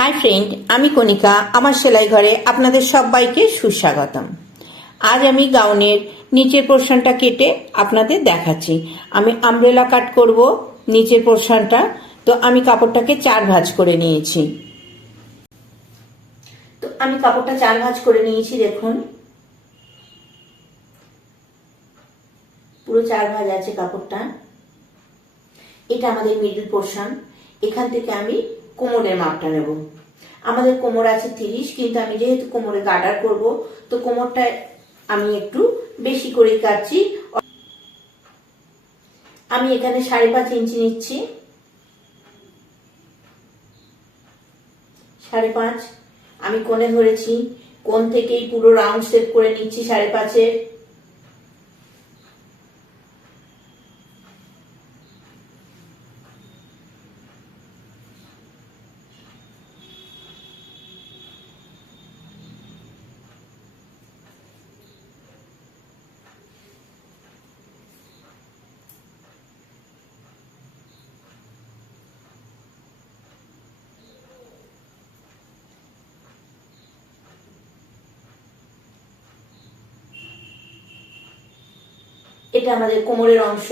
Hi friend, আমি কণিকা। আমার সেলাই ঘরে আপনাদের সবাইকে সুস্বাগতম। আজ আমি গাউনের নিচের পোর্শনটা কেটে আপনাদের দেখাচ্ছি। আমি আমব্রেলা কাট করব নিচের পোর্শনটা। তো আমি কাপড়টাকে 4 ভাঁজ করে নিয়েছি। তো আমি কাপড়টা 4 ভাঁজ করে নিয়েছি। দেখুন, পুরো 4 ভাঁজ আছে কাপড়টা। এটা আমাদের মিডল পোর্শন। এখান থেকে আমি কোমরের মাপটা নেব। আমাদের কোমর আছে 30, কিন্তু আমি যেহেতু কোমরে গার্ডার করব, তো কোমরটা আমি একটু বেশি করে কাটছি। আমি এখানে 5.5 ইঞ্চি নিচ্ছি। 5.5 আমি কোণে ধরেছি। কোণ থেকেই পুরো রাউন্ড শেপ করে নিচ্ছি 5.5-এর। এটা আমাদের কোমরের অংশ।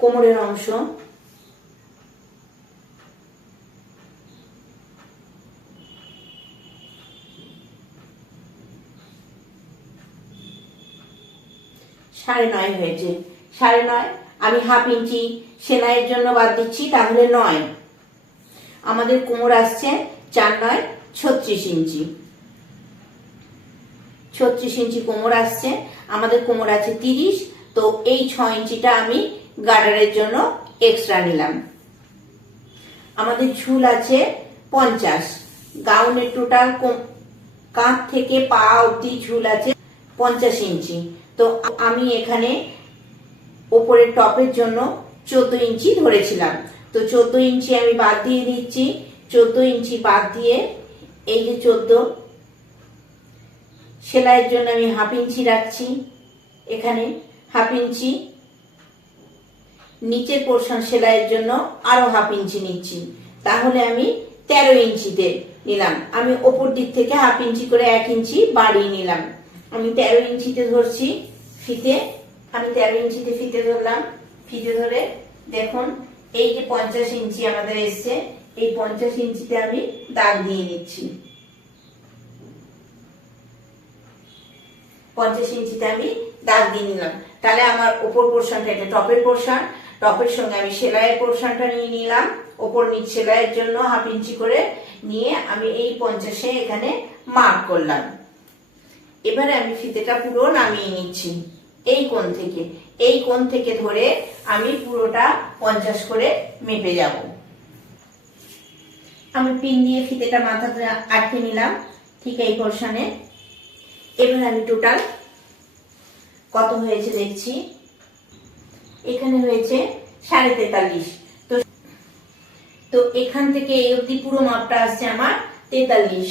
কোমরের অংশ সাড়ে 9 হয়েছে। 9.5 আমি হাফ ইঞ্চি সেলাইয়ের জন্য বাদ দিচ্ছি, তাহলে 9। আমাদের কোমর আসছে 4-9 36 ইঞ্চি। 36 ইঞ্চি কোমর আসছে। আমাদের কোমর আছে 30, তো এই 6 ইঞ্চিটা আমি গার্ডারের জন্য এক্সট্রা নিলাম। আমাদের ঝুল আছে 50। গাউনের টোটাল কাঁধ থেকে পা অবধি ঝুল আছে 50 ইঞ্চি। তো আমি এখানে ওপরের টপের জন্য 14 ইঞ্চি ধরেছিলাম। তো 14 ইঞ্চি আমি বাদ দিয়ে দিচ্ছি। 14 ইঞ্চি বাদ দিয়ে এই যে 14, সেলাইয়ের জন্য আমি হাফ ইঞ্চি রাখছি। এখানে হাফ ইঞ্চি, নিচের পোর্শন সেলাইয়ের জন্য আরো হাফ ইঞ্চি নিচ্ছি, তাহলে আমি 13 ইঞ্চিতে নিলাম। আমি ওপর দিক থেকে হাফ ইঞ্চি করে 1 ইঞ্চি বাড়িয়ে নিলাম। আমি 13 ইঞ্চিতে ধরছি ফিতে। আমি 13 ইঞ্চিতে ফিতে ধরলাম। ফিতে ধরে দেখুন, এই যে 50 ইঞ্চি আমাদের এসছে, এই 50 ইঞ্চিতে আমি দাগ দিয়ে নিচ্ছি। 50 ইঞ্চিতে আমি দাগ দিয়ে নিলাম। তাহলে আমার ওপর পোর্শনটা, এটা টপের পোর্শন, টপের সঙ্গে আমি সেলাইয়ের পোর্শনটা নিয়ে নিলাম। ওপর নিচ সেলাইয়ের জন্য হাফ ইঞ্চি করে নিয়ে আমি এই 50-এ এখানে মার্ক করলাম। এবারে আমি ফিতেটা পুরো নামিয়ে নিচ্ছি এই কোণ থেকে। এই কোণ থেকে ধরে আমি পুরোটা 50 করে মেপে যাব। আমি পিন দিয়ে ফিতেটা মাথাতে আটকে নিলাম ঠিক এই পোর্শনে। এবার আমি টোটাল কত হয়েছে দেখছি। এখানে হয়েছে 43.5। তো এখান থেকে এই অবধি পুরো মাপটা আসছে আমার 43।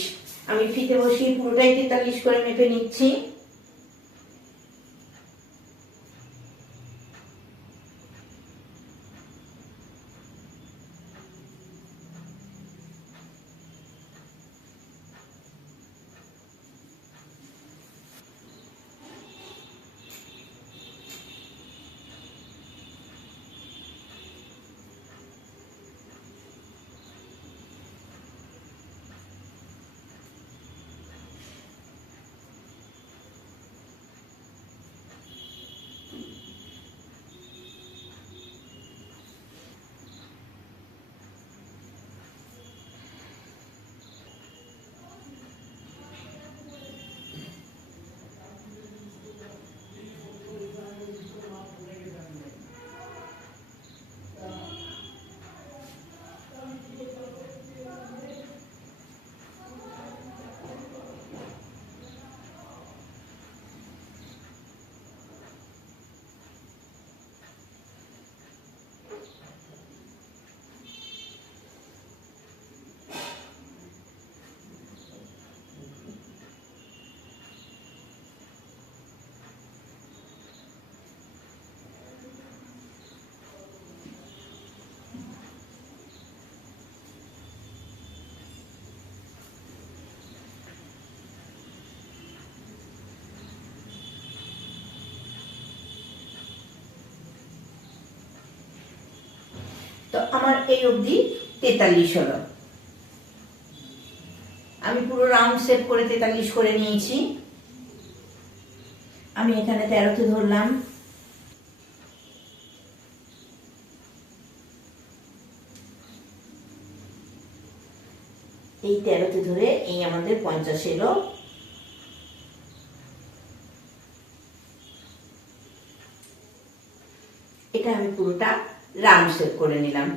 আমি ফিতে বসিয়ে পুরোটাই 43 করে মেপে নিচ্ছি। তো আমার এই অবধি 43 হলো। আমি পুরো রাউন্ড শেপ করে 43 করে নিয়েছি। আমি এখানে 13তে ধরলাম। এই 13তে ধরে এই আমাদের 50 এলো। এটা আমি পুরোটা রাউন্ড শেপ করে নিলাম।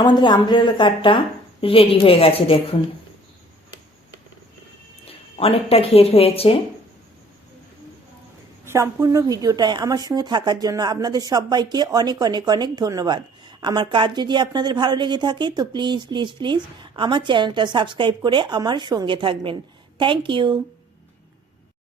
আমাদের আমব্রেলা কাটটা রেডি হয়ে গেছে। দেখুন অনেকটা ঘের হয়েছে। সম্পূর্ণ ভিডিওটায় আমার সঙ্গে থাকার জন্য আপনাদের সবাইকে অনেক অনেক অনেক ধন্যবাদ। আমার কাজ যদি আপনাদের ভালো লেগে থাকে তো প্লিজ প্লিজ প্লিজ আমার চ্যানেলটা সাবস্ক্রাইব করে আমার সঙ্গে থাকবেন। Thank you.